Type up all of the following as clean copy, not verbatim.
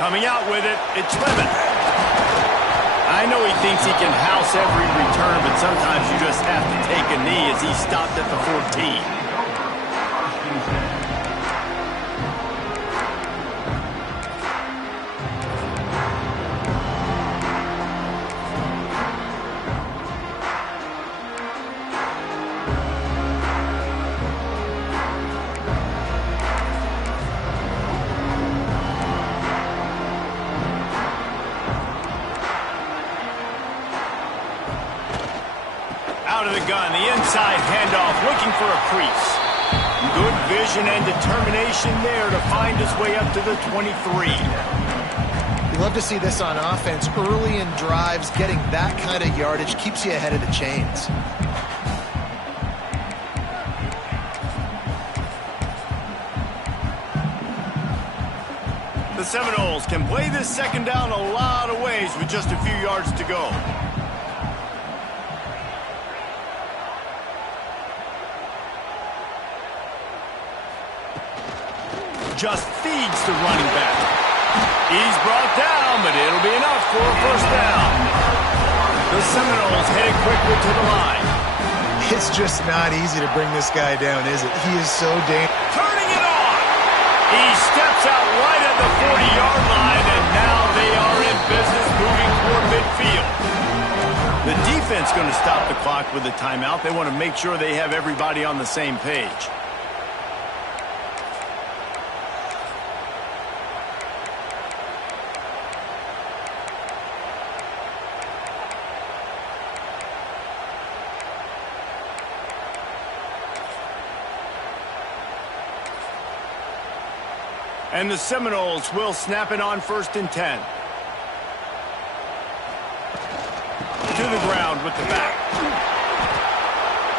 Coming out with it, it's Lemon. I know he thinks he can house every return, but sometimes you just have to take a knee as he stopped at the 14. Out of the gun, the inside handoff, looking for a crease. Good vision and determination there to find his way up to the 23. You love to see this on offense. Early in drives, getting that kind of yardage keeps you ahead of the chains. The Seminoles can play this second down a lot of ways with just a few yards to go. Just feeds the running back. He's brought down, but it'll be enough for a first down. The Seminoles headed quickly to the line. It's just not easy to bring this guy down, is it? He is so dangerous. Turning it on. He steps out right at the 40-yard line, and now they are in business moving toward midfield. The defense going to stop the clock with a timeout. They want to make sure they have everybody on the same page. And the Seminoles will snap it on 1st and 10. To the ground with the back.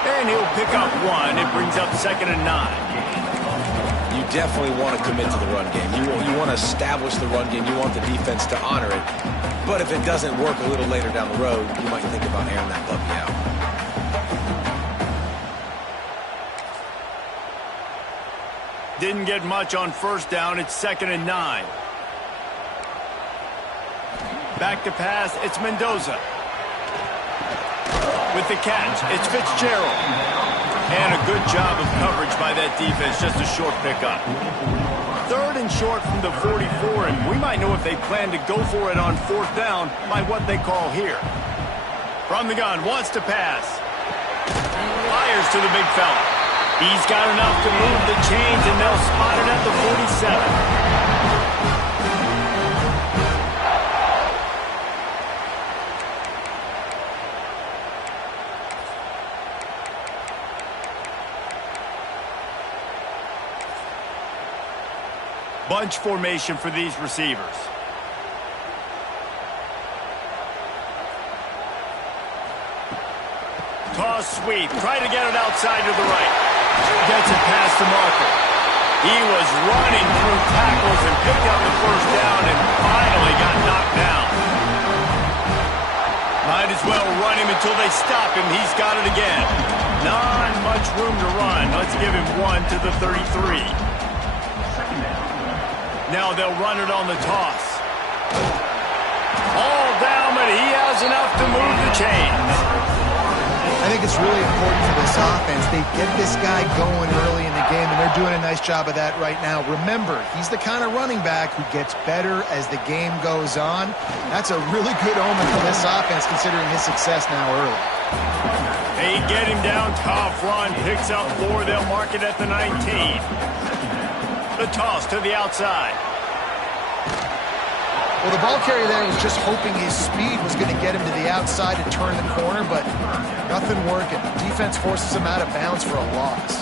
And he'll pick up one. It brings up 2nd and 9. You definitely want to commit to the run game. You want to establish the run game. You want the defense to honor it. But if it doesn't work a little later down the road, you might think about airing that puppy out. Didn't get much on 1st down. It's 2nd and 9. Back to pass. It's Mendoza. With the catch, it's Fitzgerald. And a good job of coverage by that defense. Just a short pickup. 3rd and short from the 44, and we might know if they plan to go for it on 4th down by what they call here. From the gun, wants to pass. Fires to the big fella. He's got enough to move the chains, and they'll spot it at the 47. Bunch formation for these receivers. Toss sweep. Try to get it outside to the right. Gets it past the marker. He was running through tackles and picked up the 1st down and finally got knocked down. Might as well run him until they stop him. He's got it again. Not much room to run. Let's give him one to the 33. Now they'll run it on the toss. All down, but he has enough to move the chains. I think it's really important for this offense. They get this guy going early in the game, and they're doing a nice job of that right now. Remember, he's the kind of running back who gets better as the game goes on. That's a really good omen for this offense, considering his success now early. They get him down. Tough run. Picks up 4. They'll mark it at the 19. The toss to the outside. Well, the ball carrier there was just hoping his speed was going to get him to the outside to turn the corner, but nothing working. Defense forces him out of bounds for a loss.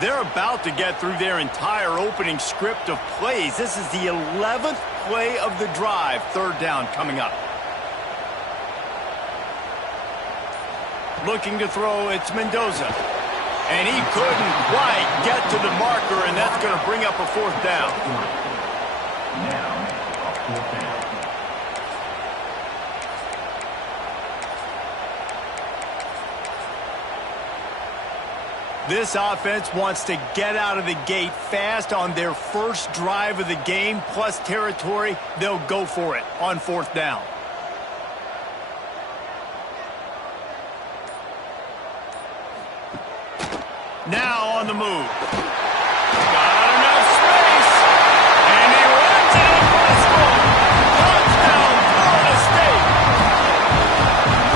They're about to get through their entire opening script of plays. This is the 11th play of the drive. 3rd down coming up. Looking to throw, it's Mendoza. And he couldn't quite get to the marker, and that's going to bring up a 4th down. This offense wants to get out of the gate fast on their first drive of the game, plus territory. They'll go for it on 4th down. Now on the move. Got enough space. And he runs it across goal. Touchdown, Florida State.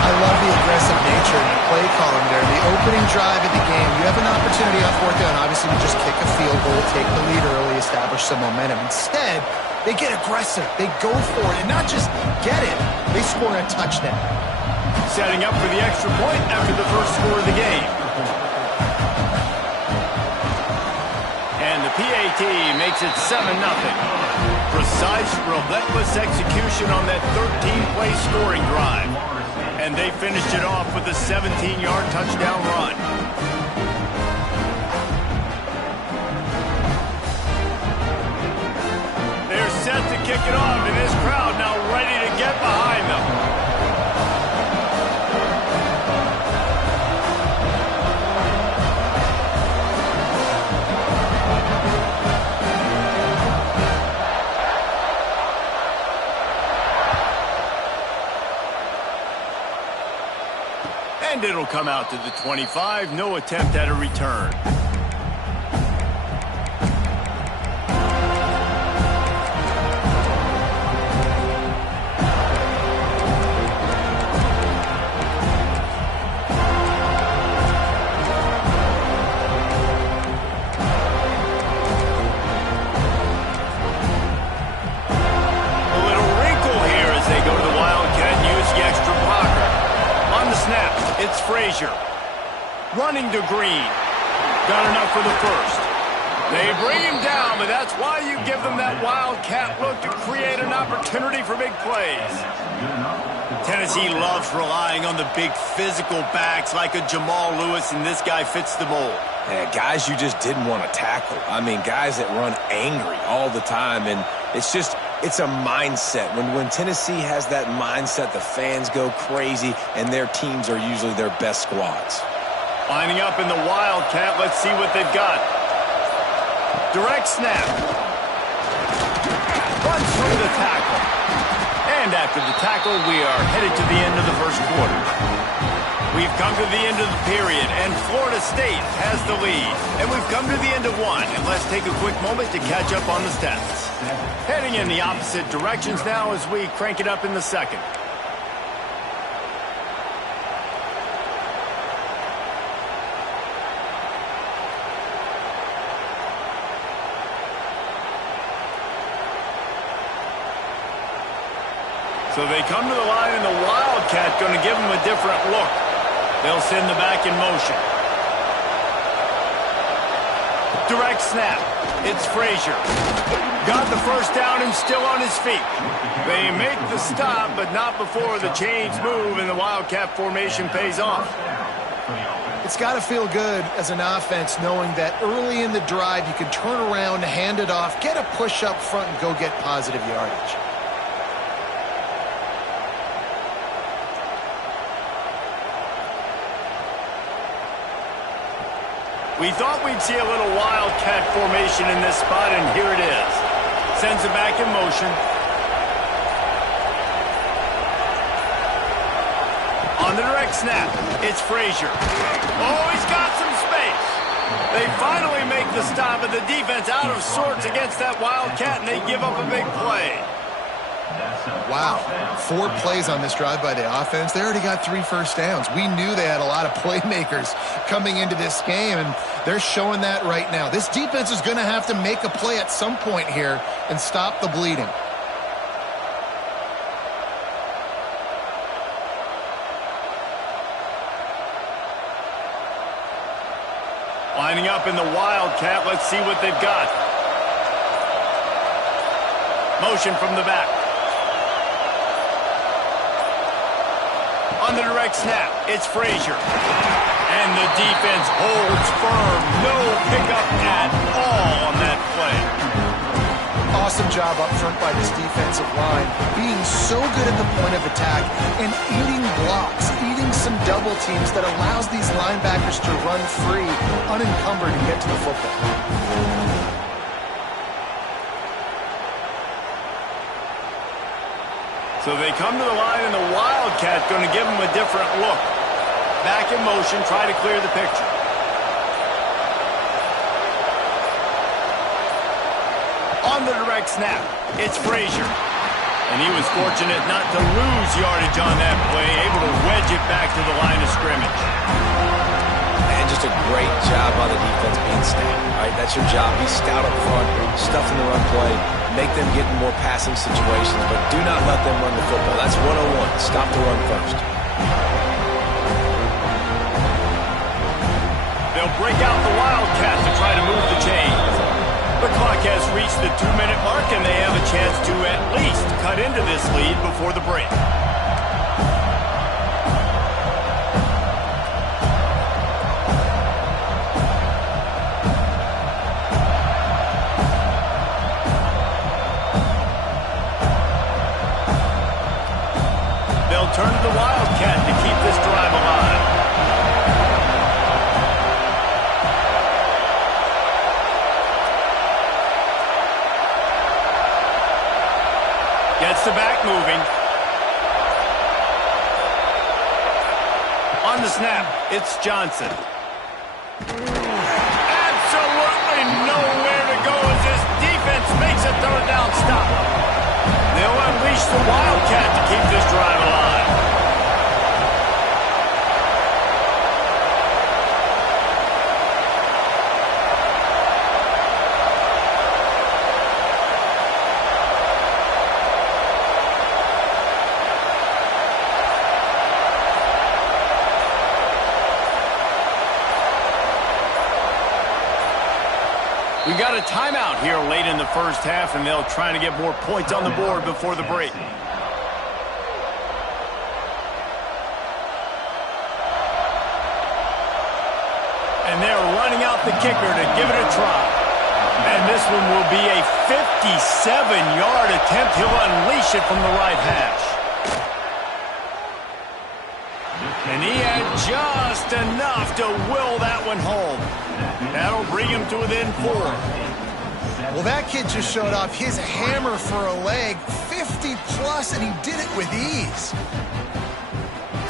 I love the aggressive nature and the play calling there. The opening drive of the game, you have an opportunity on 4th down. Obviously, you just kick a field goal, take the lead early, establish some momentum. Instead, they get aggressive. They go for it. And not just get it, they score a touchdown. Setting up for the extra point after the first score of the game. And the PAT makes it 7-0. Precise, relentless execution on that 13-play scoring drive. And they finished it off with a 17-yard touchdown run. They're set to kick it off, and this crowd now ready to get behind them. And it'll come out to the 25. No attempt at a return. A little wrinkle here as they go to the Wildcat and use the extra blocker. On the snap, it's Frazier. Running to Green. Got enough for the first. They bring him down, but that's why you give them that Wildcat look to create an opportunity for big plays. Tennessee loves relying on the big physical backs like a Jamal Lewis, and this guy fits the mold. Yeah, guys you just didn't want to tackle. I mean, guys that run angry all the time, and it's a mindset. When Tennessee has that mindset, the fans go crazy, and their teams are usually their best squads. Lining up in the Wildcat, let's see what they've got. Direct snap. Runs through the tackle. And after the tackle, we are headed to the end of the first quarter. We've come to the end of the period, and Florida State has the lead. And we've come to the end of one, and let's take a quick moment to catch up on the stats. Heading in the opposite directions now as we crank it up in the second. So they come to the line, and the Wildcat going to give them a different look. They'll send the back in motion. Direct snap. It's Frazier. Got the first down and still on his feet. They make the stop, but not before the chains move and the Wildcat formation pays off. It's got to feel good as an offense knowing that early in the drive you can turn around, hand it off, get a push up front, and go get positive yardage. We thought we'd see a little Wildcat formation in this spot, and here it is. Sends it back in motion. On the direct snap, it's Frazier. Oh, he's got some space. They finally make the stop, and the defense out of sorts against that Wildcat, and they give up a big play. Wow, 4 plays on this drive by the offense. They already got 3 first downs. We knew they had a lot of playmakers coming into this game, and they're showing that right now. This defense is going to have to make a play at some point here and stop the bleeding. Lining up in the Wildcat, let's see what they've got. Motion from the back. On the direct snap, it's Frazier. And the defense holds firm. No pickup at all on that play. Awesome job up front by this defensive line, being so good at the point of attack and eating blocks, eating some double teams that allows these linebackers to run free, unencumbered, and get to the football. So they come to the line, and the Wildcat going to give them a different look. Back in motion, try to clear the picture. On the direct snap, it's Frazier. And he was fortunate not to lose yardage on that play, able to wedge it back to the line of scrimmage. And just a great job by the defense being stout. All right, that's your job. Be stout up front, stuff in the run play, make them get in more passing situations, but do not let them run the football. That's 101. Stop the run first. They'll break out the Wildcat to try to move the chains. The clock has reached the 2-minute mark, and they have a chance to at least cut into this lead before the break. They'll turn to the Wildcat to keep this drive alive. Gets the back moving. On the snap, it's Johnson. Absolutely nowhere to go as this defense makes a third down stop. They'll unleash the Wildcat to keep this drive alive. We got a timeout here late in the first half, and they'll try to get more points on the board before the break. And they're running out the kicker to give it a try. And this one will be a 57-yard attempt. He'll unleash it from the right hash. And he had just enough to will that one home. That'll bring him to within 4. Well, that kid just showed off his hammer for a leg, 50-plus, and he did it with ease.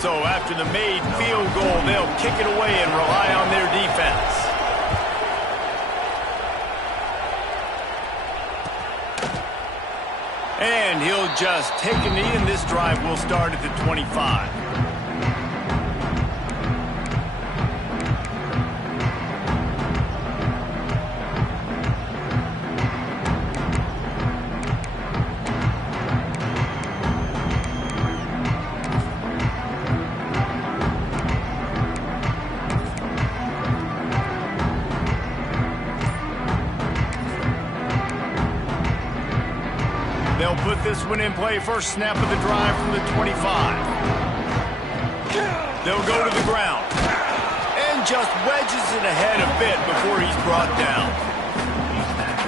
So after the made field goal, they'll kick it away and rely on their defense. And he'll just take a knee, and this drive will start at the 25. They'll put this one in play. First snap of the drive from the 25. They'll go to the ground. And just wedges it ahead a bit before he's brought down.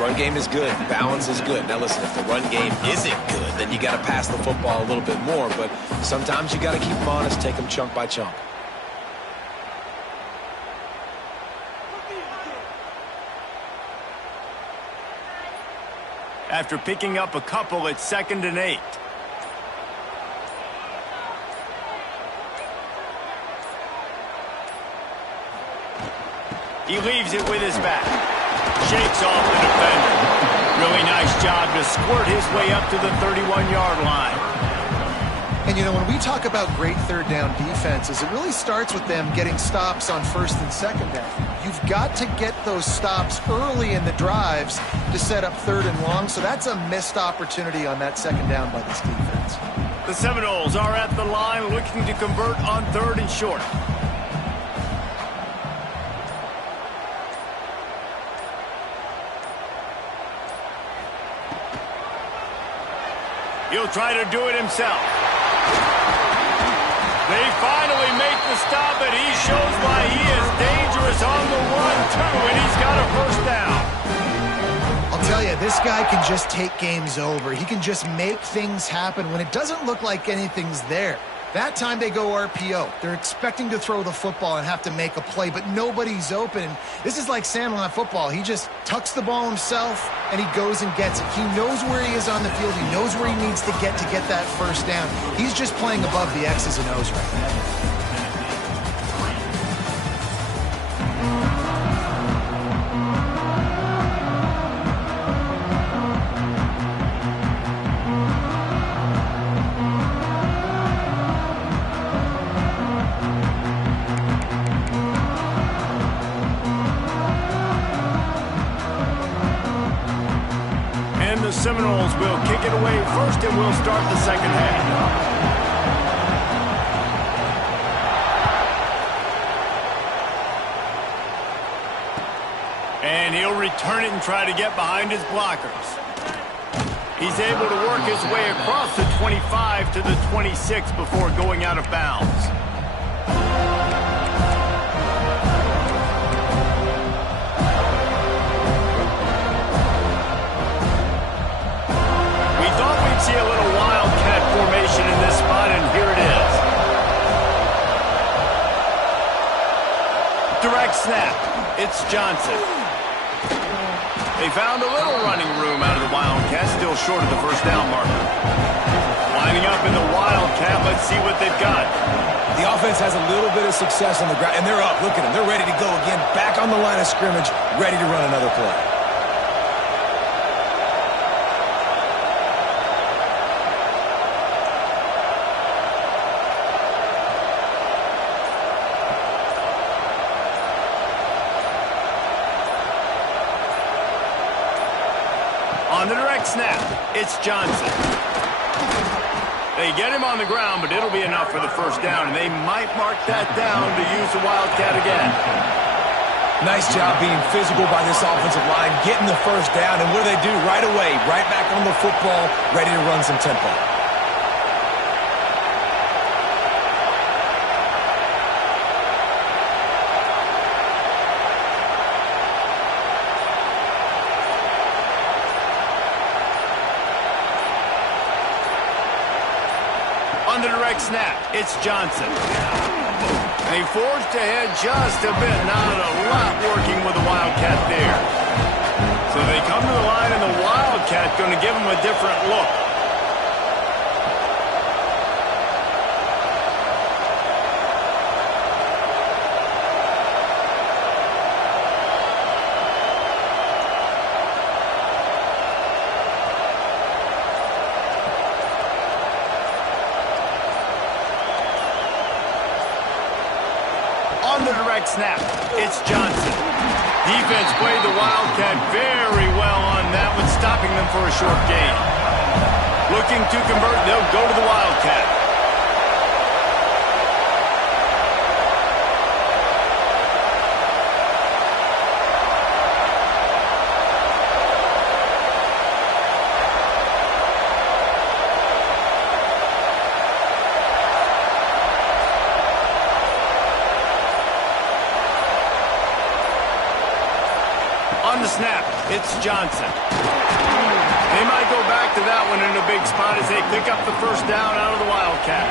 Run game is good. Balance is good. Now listen, if the run game isn't good, then you got to pass the football a little bit more. But sometimes you got to keep them honest, take them chunk by chunk. After picking up a couple, it's 2nd and 8. He leaves it with his back. Shakes off the defender. Really nice job to squirt his way up to the 31-yard line. And, you know, when we talk about great third down defenses, it really starts with them getting stops on 1st and 2nd down. You've got to get those stops early in the drives to set up 3rd and long, so that's a missed opportunity on that 2nd down by this defense. The Seminoles are at the line looking to convert on 3rd and short. He'll try to do it himself. They finally make the stop, but he shows why he is dangerous on the run, too, and he's got a 1st down. I'll tell tell you, this guy can just take games over. He can just make things happen when it doesn't look like anything's there. That time they go RPO. They're expecting to throw the football and have to make a play, but nobody's open. This is like Sandlot football. He just tucks the ball himself, and he goes and gets it. He knows where he is on the field. He knows where he needs to get that first down. He's just playing above the X's and O's right now. The Seminoles will kick it away first, and we'll start the second half. And he'll return it and try to get behind his blockers. He's able to work his way across the 25 to the 26 before going out of bounds. See a little wildcat formation in this spot, and here it is. Direct snap. It's Johnson. They found a little running room out of the Wildcat, still short of the first down marker. Lining up in the Wildcat, let's see what they've got. The offense has a little bit of success on the ground, and they're up. Look at them. They're ready to go again, back on the line of scrimmage, ready to run another play. On the direct snap, it's Johnson. They get him on the ground, but it'll be enough for the first down, and they might mark that down to use the Wildcat again. Nice job being physical by this offensive line, getting the first down, and what do they do right away? Right back on the football, ready to run some tempo. On the direct snap, it's Johnson. And he forged ahead just a bit. Not a lot working with the Wildcat there. So they come to the line, and the Wildcat going to give him a different look. On the direct snap, it's Johnson. Defense played the Wildcat very well on that one, stopping them for a short gain. Looking to convert, they'll go to the Wildcat. On the snap, it's Johnson. They might go back to that one in a big spot as they pick up the first down out of the Wildcat.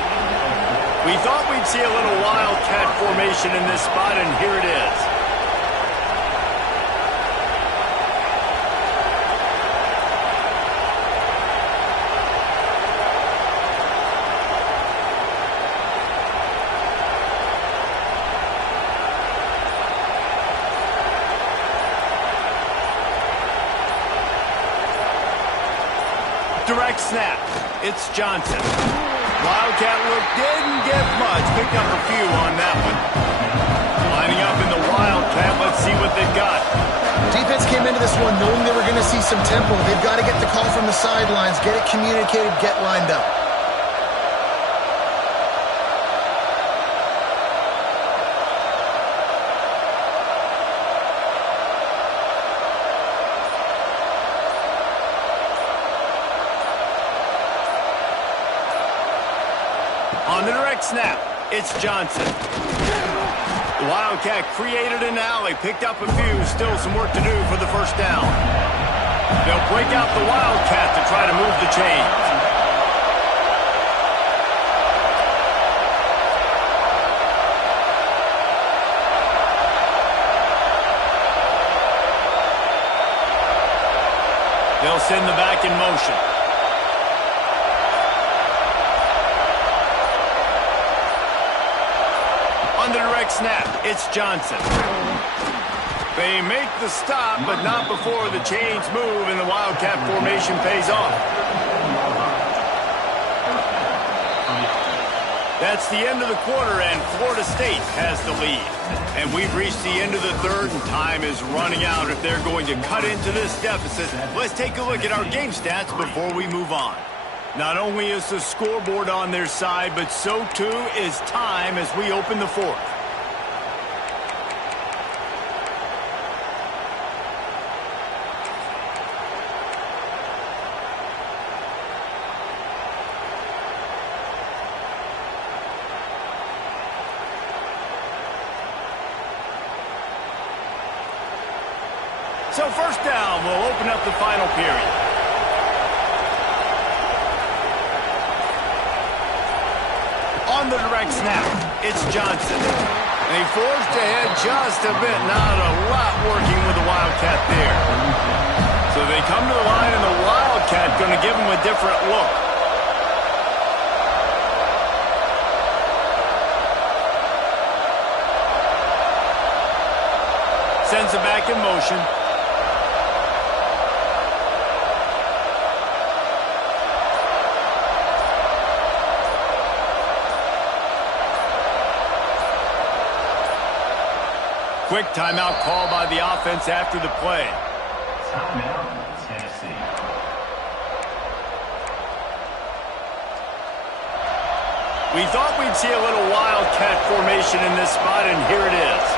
We thought we'd see a little Wildcat formation in this spot, and here it is. Direct snap. It's Johnson. Wildcat look didn't get much. Picked up a few on that one. Lining up in the Wildcat. Let's see what they've got. Defense came into this one knowing they were going to see some tempo. They've got to get the call from the sidelines, get it communicated, get lined up. On the direct snap, it's Johnson. The Wildcat created an alley, picked up a few, still some work to do for the first down. They'll break out the Wildcat to try to move the chains. They'll send the back in motion. On the direct snap, it's Johnson. They make the stop, but not before the chains move and the Wildcat formation pays off. That's the end of the quarter, and Florida State has the lead. And we've reached the end of the third, and time is running out if they're going to cut into this deficit. Let's take a look at our game stats before we move on. Not only is the scoreboard on their side, but so too is time as we open the fourth. So first down, we'll open up the final period. On the direct snap, it's Johnson. They forced ahead just a bit, not a lot working with the Wildcat there. So they come to the line, and the Wildcat going to give them a different look. Sends it back in motion. Quick timeout call by the offense after the play. Timeout, Tennessee. We thought we'd see a little Wildcat formation in this spot, and here it is.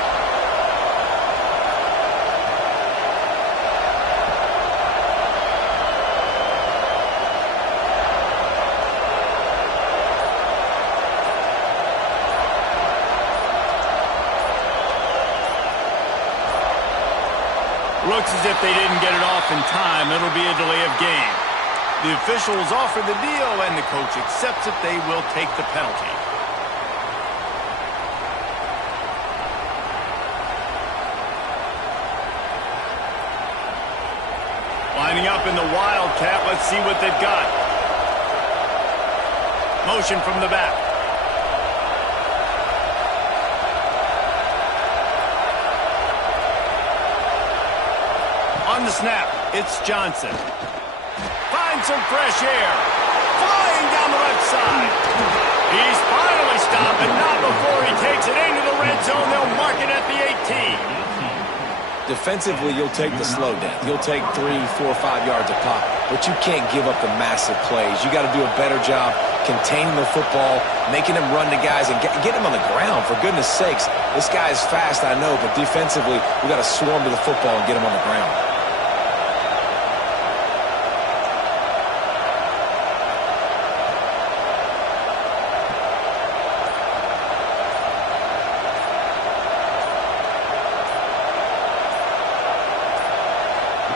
Looks as if they didn't get it off in time. It'll be a delay of game. The officials offer the deal, and the coach accepts it. They will take the penalty. Lining up in the Wildcat. Let's see what they've got. Motion from the back. On the snap, it's Johnson. Finds some fresh air. Flying down the left side. He's finally stopped, but not before he takes it into the red zone. They'll mark it at the 18. Defensively, you'll take the slow down. You'll take 3, 4, 5 yards a pop, but you can't give up the massive plays. You got to do a better job containing the football, making them run to guys, and get them on the ground. For goodness sakes, this guy is fast, I know, but defensively, we got to swarm to the football and get him on the ground.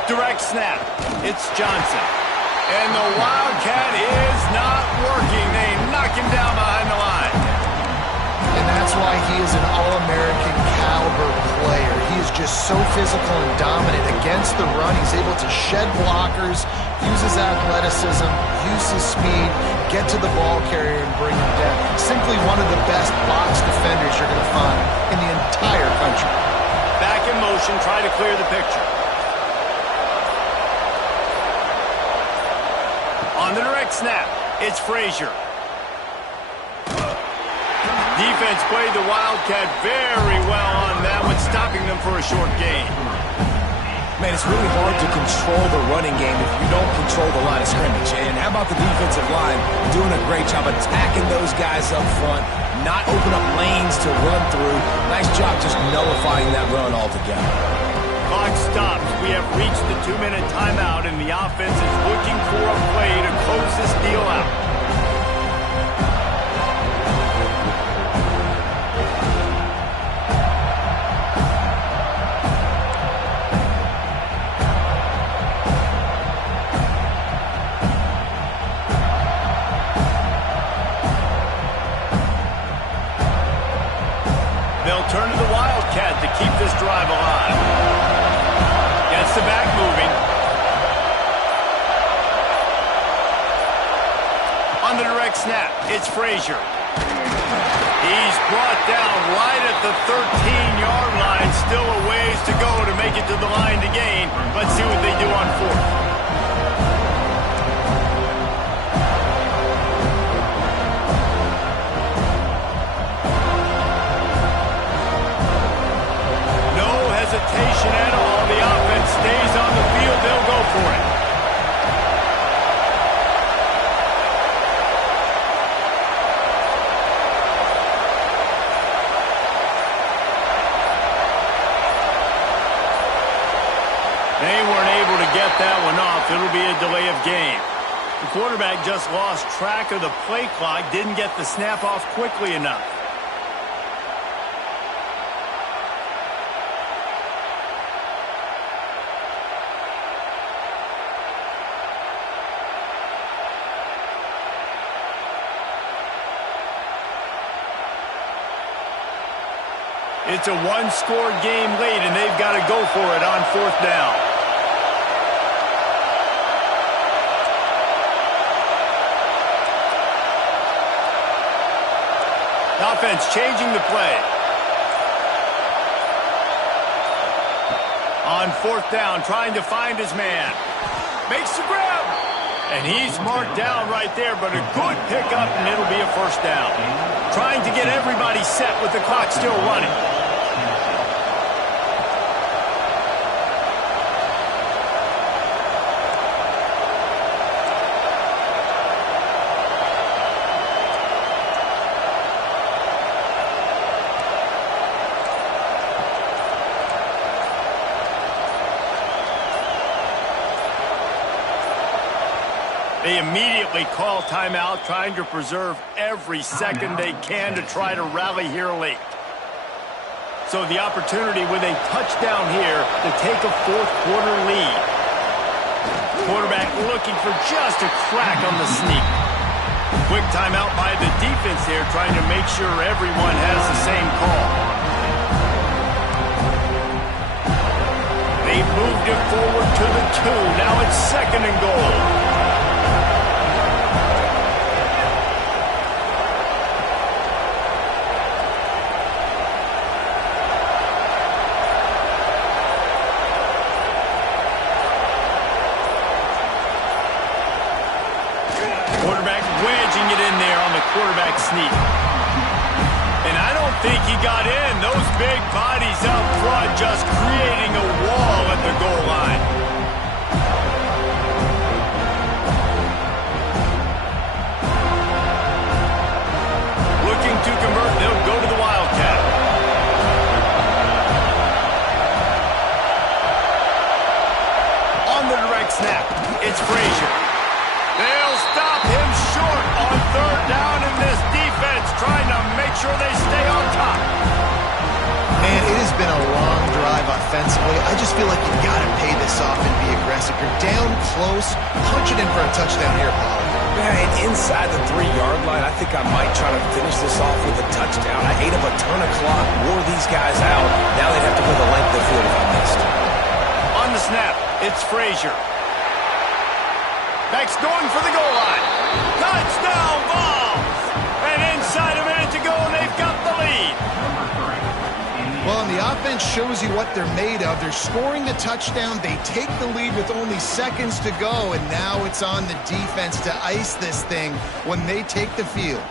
Direct snap. It's Johnson. And the Wildcat is not working. They knock him down behind the line. And that's why he is an All-American caliber player. He is just so physical and dominant against the run. He's able to shed blockers, use his athleticism, use his speed, get to the ball carrier and bring him down. Simply one of the best box defenders you're going to find in the entire country. Back in motion, try to clear the picture. On the direct snap, it's Frazier. Defense played the Wildcat very well on that one, stopping them for a short gain. Man, it's really hard to control the running game if you don't control the line of scrimmage. And how about the defensive line doing a great job attacking those guys up front, not open up lanes to run through. Nice job just nullifying that run altogether. Clock stops. We have reached the 2-minute timeout, and the offense is looking for a play to close this deal out. It's Frazier. He's brought down right at the 13-yard line. Still a ways to go to make it to the line to gain. Let's see what they do on fourth. No hesitation at all. The offense stays on the field. They'll go for it. They weren't able to get that one off. It'll be a delay of game. The quarterback just lost track of the play clock, didn't get the snap off quickly enough. It's a one-score game late, and they've got to go for it on fourth down. The offense changing the play. On fourth down, trying to find his man. Makes the grab. And he's marked down right there, but a good pickup, and it'll be a first down. Trying to get everybody set with the clock still running. They immediately call timeout, trying to preserve every second they can to try to rally here late. So the opportunity with a touchdown here to take a fourth quarter lead. Quarterback looking for just a crack on the sneak. Quick timeout by the defense here, trying to make sure everyone has the same call. They moved it forward to the 2. Now it's second and goal. Quarterback sneak. And I don't think he got in. Those big bodies up front just creating a wall at the goal line. Looking to convert, they'll go to the Wildcat. On the direct snap, it's Frazier. They'll stop him short on third down, in this defense trying to make sure they stay on top. Man, it has been a long drive offensively. I just feel like you got to pay this off and be aggressive. You're down close. Punch it in for a touchdown here, Paul. Man, inside the 3-yard line, I think I might try to finish this off with a touchdown. I ate up a ton of clock, wore these guys out. Now they'd have to go the length of the field if I missed. On the snap, it's Frazier. Next, going for the goal line. Touchdown Vols! And inside a minute to go, and they've got the lead. Well, and the offense shows you what they're made of. They're scoring the touchdown. They take the lead with only seconds to go, and now it's on the defense to ice this thing when they take the field.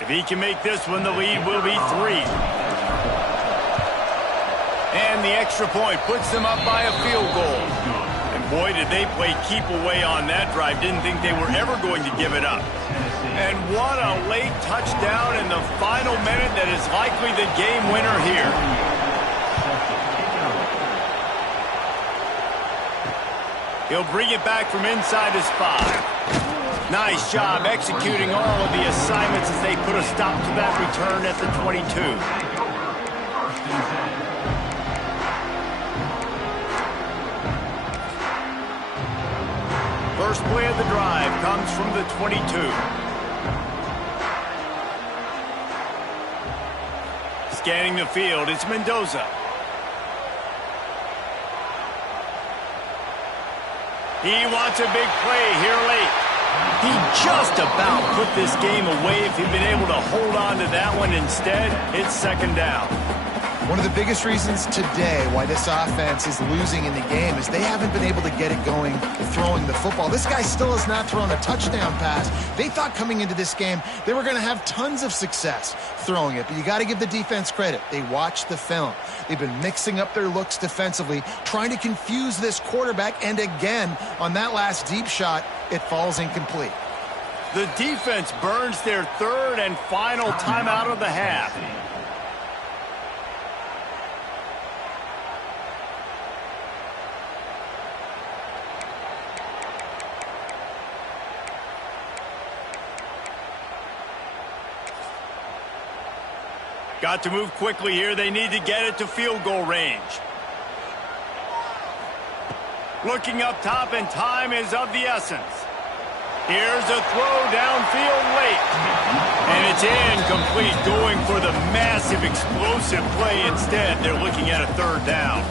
If he can make this one, the lead will be 3. And the extra point puts them up by a field goal. And boy, did they play keep away on that drive. Didn't think they were ever going to give it up. And what a late touchdown in the final minute that is likely the game winner here. He'll bring it back from inside his 5. Nice job executing all of the assignments as they put a stop to that return at the 22. First play of the drive comes from the 22. Scanning the field, it's Mendoza. He wants a big play here late. He just about put this game away if he'd been able to hold on to that one. Instead, it's second down. One of the biggest reasons today why this offense is losing in the game is they haven't been able to get it going throwing the football. This guy still has not thrown a touchdown pass. They thought coming into this game they were going to have tons of success throwing it, but you got to give the defense credit. They watched the film. They've been mixing up their looks defensively, trying to confuse this quarterback, and again, on that last deep shot, it falls incomplete. The defense burns their third and final timeout of the half. Got to move quickly here. They need to get it to field goal range. Looking up top, and time is of the essence. Here's a throw downfield late. And it's incomplete, going for the massive explosive play instead. They're looking at a third down.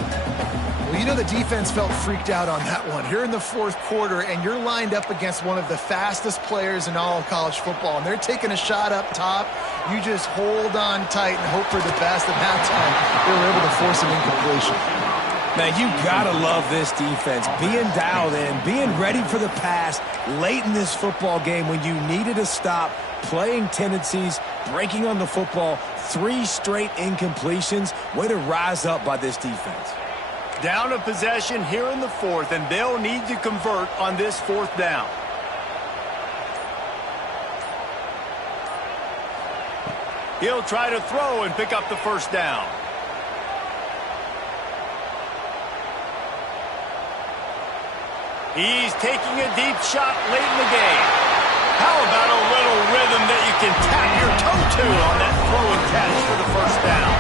Well, you know the defense felt freaked out on that one. You're in the fourth quarter, and you're lined up against one of the fastest players in all of college football, and they're taking a shot up top. You just hold on tight and hope for the best. At halftime, they were able to force an incompletion. Now, you got to love this defense, being dialed in, being ready for the pass late in this football game when you needed a stop, playing tendencies, breaking on the football, 3 straight incompletions. Way to rise up by this defense. Down a possession here in the fourth, and they'll need to convert on this fourth down. He'll try to throw and pick up the first down. He's taking a deep shot late in the game. How about a little rhythm that you can tap your toe to on that throw and catch for the first down?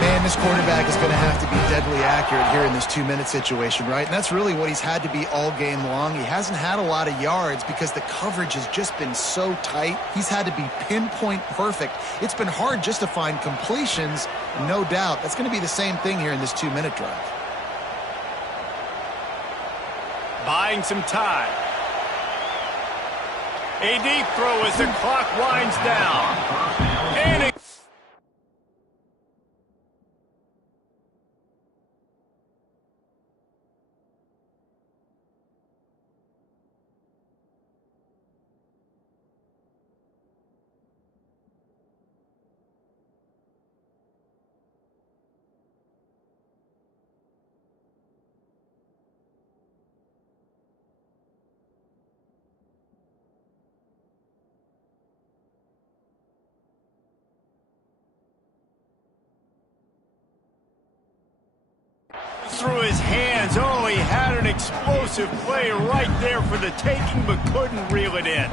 Man, this quarterback is going to have to be deadly accurate here in this 2-minute situation, right? And that's really what he's had to be all game long. He hasn't had a lot of yards because the coverage has just been so tight. He's had to be pinpoint perfect. It's been hard just to find completions, no doubt. That's going to be the same thing here in this 2-minute drive. Buying some time. A deep throw as the clock winds down. And it through his hands. Oh, he had an explosive play right there for the taking, but couldn't reel it in.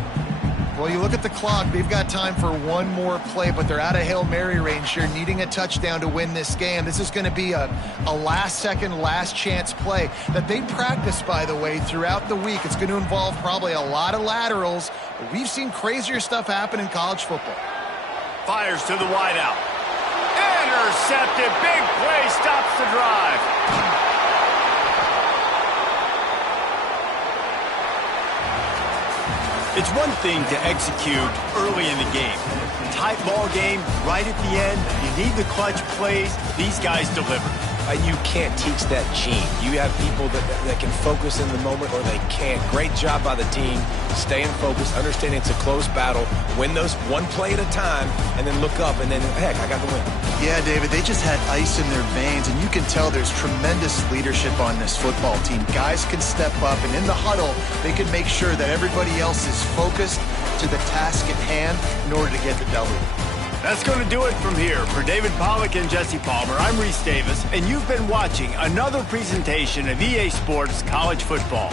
Well, you look at the clock. They've got time for one more play, but they're out of Hail Mary range here, needing a touchdown to win this game. This is going to be a last-second, last-chance play that they practice, by the way, throughout the week. It's going to involve probably a lot of laterals, but we've seen crazier stuff happen in college football. Fires to the wideout. Intercepted. Big play. Stops the drive. It's one thing to execute early in the game. Tight ball game, right at the end. You need the clutch plays. These guys deliver. You can't teach that gene. You have people that can focus in the moment or they can't. Great job by the team, staying focused, understanding it's a close battle, win those one play at a time, and then look up and then, heck, I got the win. Yeah, David, they just had ice in their veins, and you can tell there's tremendous leadership on this football team. Guys can step up, and in the huddle, they can make sure that everybody else is focused to the task at hand in order to get the W. That's going to do it from here. For David Pollack and Jesse Palmer, I'm Reese Davis, and you've been watching another presentation of EA Sports College Football.